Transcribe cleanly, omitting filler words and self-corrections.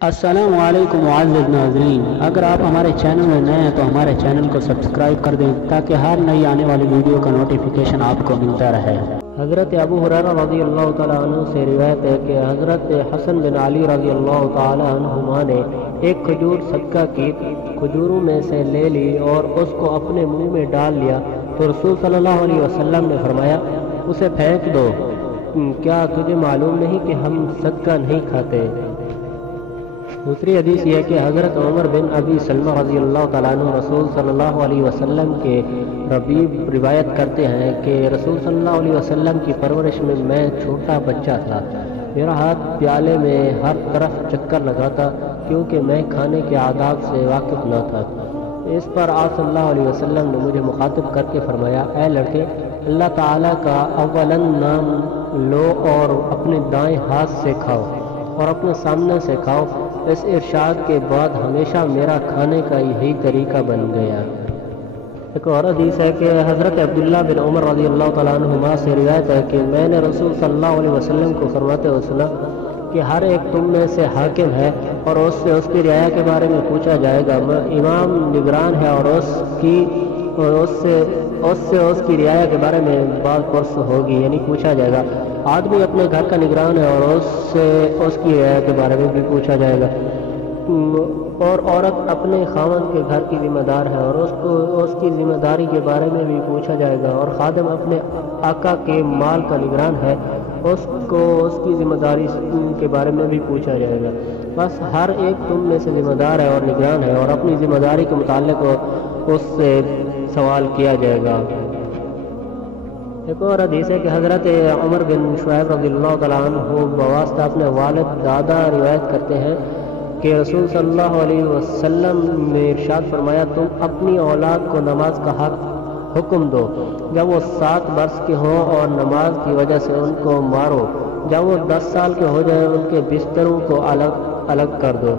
السلام علیکم معزز ناظرین، اگر آپ ہمارے چینل میں نئے ہیں تو ہمارے چینل کو سبسکرائب کر دیں تاکہ ہر نئی آنے والی ویڈیو کا نوٹیفیکیشن آپ کو ملتا رہے۔ حضرت ابو ہریرہ رضی اللہ تعالیٰ عنہ سے روایت ہے کہ حضرت حسن بن علی رضی اللہ تعالیٰ عنہما نے ایک کھجور صدقہ کی، کھجوروں میں سے لے لی اور اس کو اپنے منہ میں ڈال لیا تو رسول صلی اللہ علیہ وسلم نے فرمایا اسے پھینک دو، کیا تجھے معلوم نہیں کہ ہم صدقہ نہیں کھاتے؟ دوسری حدیث یہ ہے کہ حضرت عمر بن ابی سلمہ رضی اللہ تعالیٰ عنہ رسول صلی اللہ علیہ وسلم کے ربیب روایت کرتے ہیں کہ رسول صلی اللہ علیہ وسلم کی پرورش میں میں چھوٹا بچہ تھا، میرا ہاتھ پیالے میں ہر طرف چکر لگاتا کیونکہ میں کھانے کے آداب سے واقف نہ تھا۔ اس پر آپ صلی اللہ علیہ وسلم نے مجھے مخاطب کر کے فرمایا، اے لڑکے، اللہ تعالیٰ کا اولاً نام لو اور اپنے دائیں ہاتھ سے کھاؤ اور اپنے سامنے سے کھاؤ۔ اس ارشاد کے بعد ہمیشہ میرا کھانے کا یہی طریقہ بن گیا۔ ایک اور حدیث ہے کہ حضرت عبداللہ بن عمر رضی اللہ تعالیٰ عنہما سے روایت ہے کہ میں نے رسول صلی اللہ علیہ وسلم کو فرماتے ہوئے سنا کہ ہر ایک تم میں سے حاکم ہے اور اس سے اس کی رعایا کے بارے میں پوچھا جائے گا، امام نگران ہے اور اس کی رعایا کے بارے میں بات پرس ہوگی، یعنی پوچھا جائے گا۔ آدمی اپنے گھر کا نگران ہے اور اس سے اس کی رعایا کے بارے میں بھی پوچھا جائے گا، اور عورت اپنے خاوند کے گھر کی ذمہ دار ہے اور اس کو اس کی ذمہ داری کے بارے میں بھی پوچھا جائے گا، اور خادم اپنے آقا کے مال کا نگران ہے، اس کو اس کی ذمہ داری کے بارے میں بھی پوچھا جائے گا۔ بس ہر ایک تم میں سے ذمہ دار ہے اور نگران ہے اور اپنی ذمہ داری کے متعلق اس سے سوال کیا جائے گا۔ ایک اور حدیث ہے کہ حضرت عمر بن شعیب رضی اللہ تعالیٰ عنہ بواسطہ اپنے والد دادا روایت کرتے ہیں کہ رسول صلی اللہ علیہ وسلم نے ارشاد فرمایا، تم اپنی اولاد کو نماز کا حکم دو جب وہ 7 برس کے ہوں اور نماز کی وجہ سے ان کو مارو، جب وہ 10 سال کے ہو جائیں ان کے بستروں کو الگ الگ کر دو